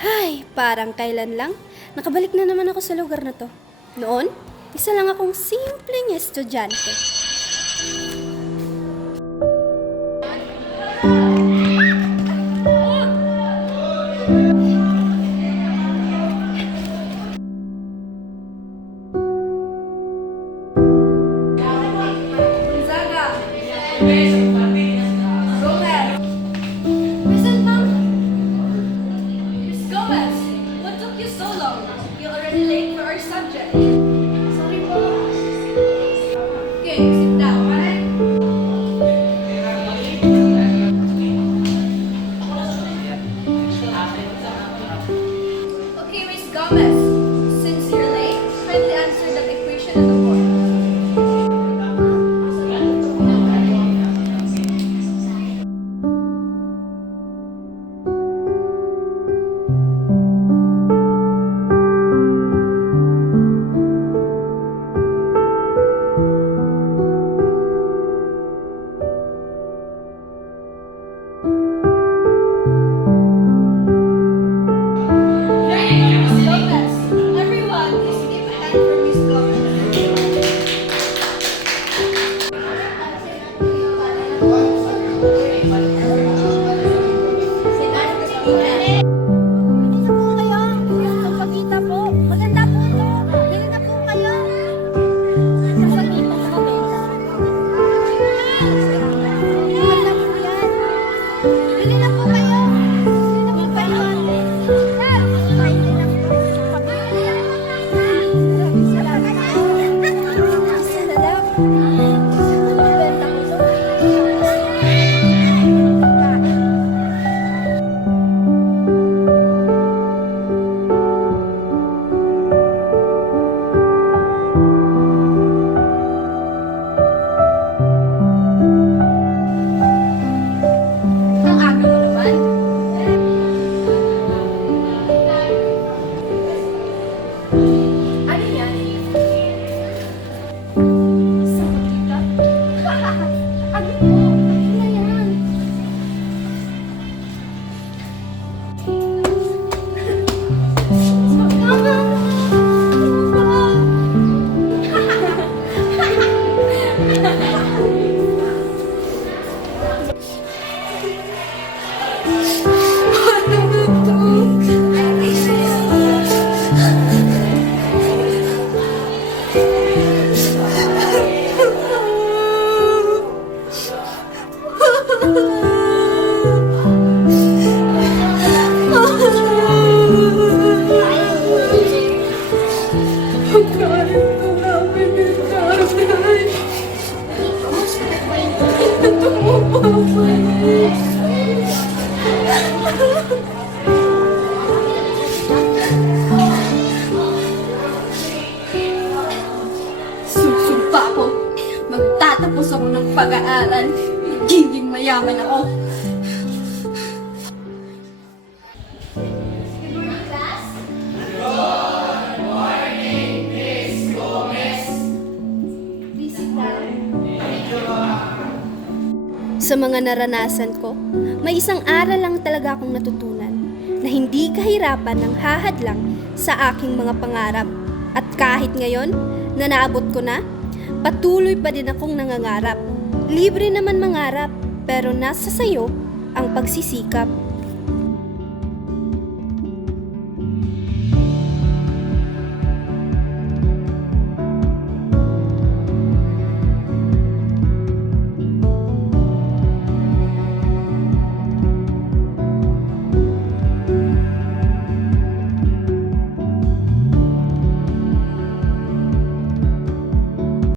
Ay, parang kailan lang. Nakabalik na naman ako sa lugar na to. Noon, isa lang akong simpleng estudyante. Listen, Mom. Miss Gomez, what took you so long? You're already late for our subject. Sorry po. Okay, sit down, alright? Okay, Miss Gomez, since you're late, kindly answer that equation on the board. Miss Gomez, everyone, please give a hand for Miss Gomez. Bili na po kayo. Magpakita po. Maganda po ito. Bili na po kayo. Magpakita po benta. Maganda po yan. Bili na po kayo. Bili na po kayo. Bili na po. Salamat. Salamat. Benta po ito. Ang aga mo naman. Ano yan? Sagot kita? Ano po? Ano na yan? Susumpa ako. Magtatapos ako ng pag-aaral. Magiging mayaman ako. Sa mga naranasan ko, may isang aral lang talaga akong natutunan na hindi kahirapan ang hahadlang sa aking mga pangarap. At kahit ngayon na naabot ko na, patuloy pa din akong nangangarap. Libre naman mangarap, pero nasa sayo ang pagsisikap.